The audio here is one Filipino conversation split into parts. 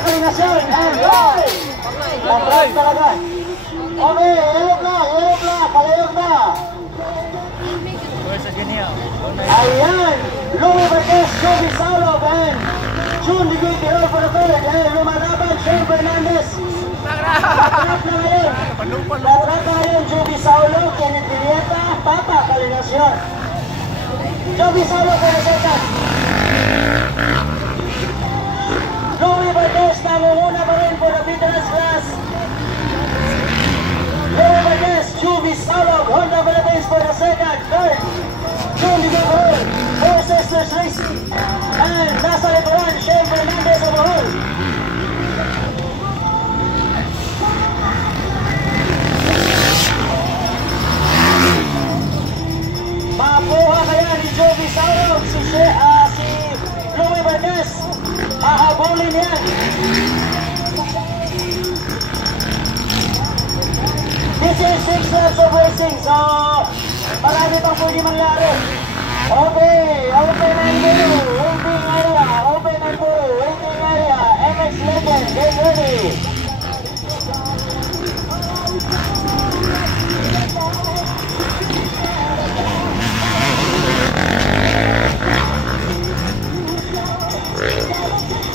Koordinasyon and roll! Labras talaga. Okay, ilayog na, palayog na. Ayan, Louie Marquez, Joby Saulog, and June Ligay Tirol for the third. And lumalaban, Shane Fernandez. Latrap na ngayon, Joby Saulog, Kenneth Villeta, Papa Koordinasyon. Joby Saulog for the second. Louie Marquez nangunguna pa rin for the veterans class. Louie Marquez, Joby Saulog, Honda Philippines for the second. Third, June Ligay, Four Sisters Racing. And nasa likuran, Shane Fernandez of Bohol. Makuha kaya ni Joby Saulog si Louie Marquez. Hahabulin yan. This is 6 laps of racing, so marami pang pwede mangyari. Okay, open and blue, waiting area, MX Legend, get ready.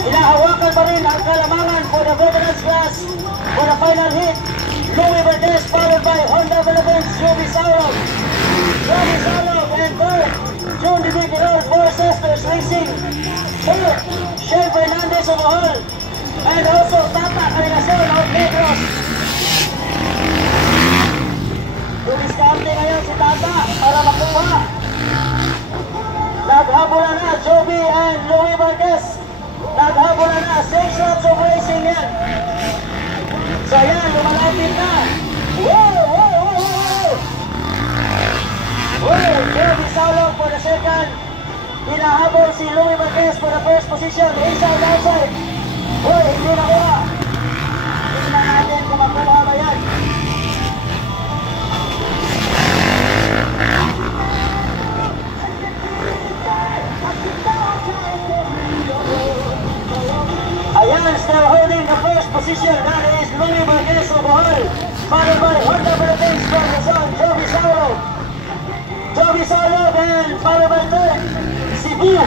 Hinahawakan pa rin ang kalamangan for the veterans class for the final hit. Louie Marquez followed by Honda Philippines, Joby Saulog. And third, June Ligay Tirol, Four Sisters Racing. Fourth, Shane Fernandez of Bohol. And also Papa Koordinasyon of Negros. Dumiskarte ngayon si Tata para makuha. Naghabula na Joby and Louie Marquez. Naghabula na 6 laps of racing yan. So yan, lumalapit na. Joby Saulog for the second. Hinahabol si Louie Marquez for the first position. Inside, outside. Hindi nakuha. Tingnan natin kung makuha ba yan. Ayan, still holding the first position. That is Louie Marquez of Bohol, followed by Honda Philippines from Luzon, Joby Saulog. And followed by third, Cebu,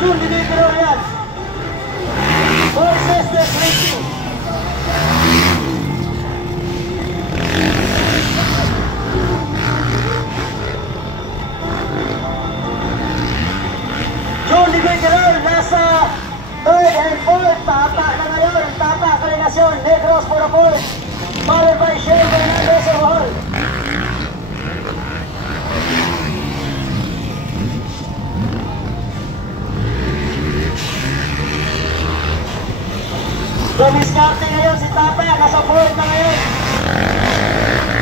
June Ligay Tirol yan. Four Sisters Racing. June Ligay Tirol nasa third and fourth. Tapa na ngayon, Tapa Koordinasyon, Negros for the fourth, followed by Shane Fernandez of Bohol. Dumiskarte ngayon si Tapa, nasa fourth na ngayon.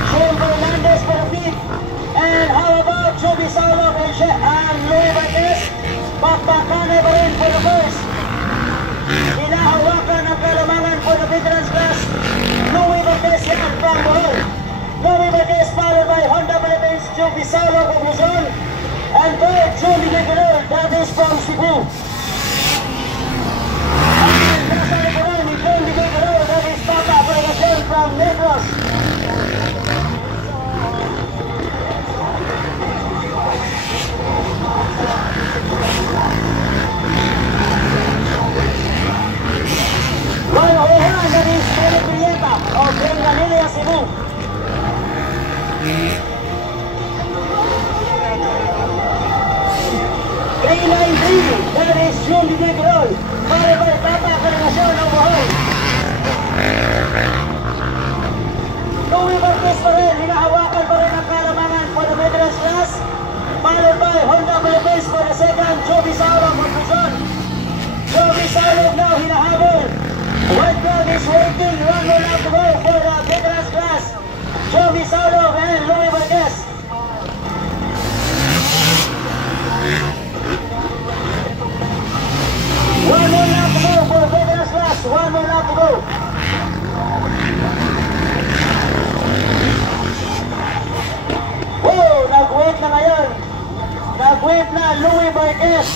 Shane Fernandez for the fifth. And how about Joby Saulog and Louie Marquez? Bakbakane pa rin for the first. Hinahawakan ang kalamangan for the veterans class. Louie Marquez yan from Bohol. Louie Marquez followed by Honda Philippines, Joby Saulog of Luzon. And third, June Ligay Tirol, that is from Cebu. And nasa likuran ni June Ligay Tirol, that is Papa Koordinasyon from Negros. That is Kenneth Villeta of Bengalilla, Cebu. That is June Ligay Tirol, followed by Papa Koordinasyon of Bohol. Louie Marquez pa rin, hinahawakan pa rin ang kalamangan for the veterans class, followed by Honda Philippines for the second, Joby Saulog of Luzon. Joby Saulog now hinahabol. White flag is waiting, one more lap to go for the veterans class. Joby Saulog and Louie Marquez. One more lap to go for the veterans class. One more lap to go. Whoa, nag-wait na ngayon. Nag-wait na Louie Marquez.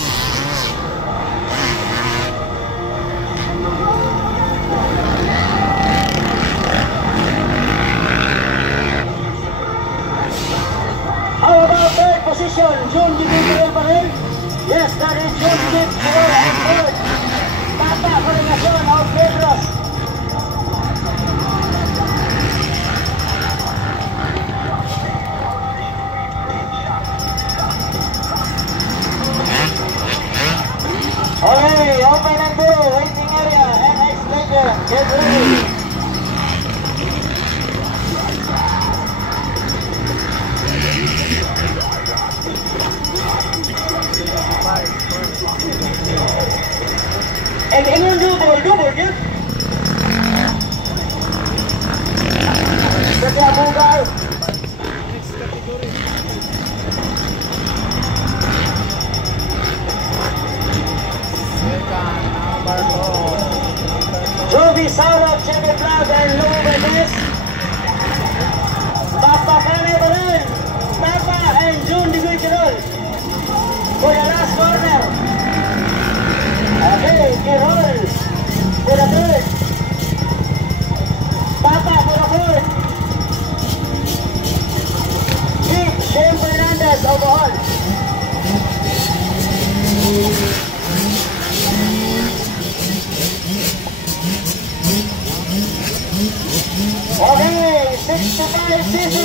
Okay, open and go, waiting area, NX Legend, get ready. And ingon double yun. Kasi abugal. Jovi Saurabh, Chevy Vlog, and Louie Verdes. Papa Kane Balen, Papa and June Digoy Kirol. For the last corner. Okay, Kirol for the third. Papa for the fourth. Keep Shane Fernandez overall. Okay, 65 seasons.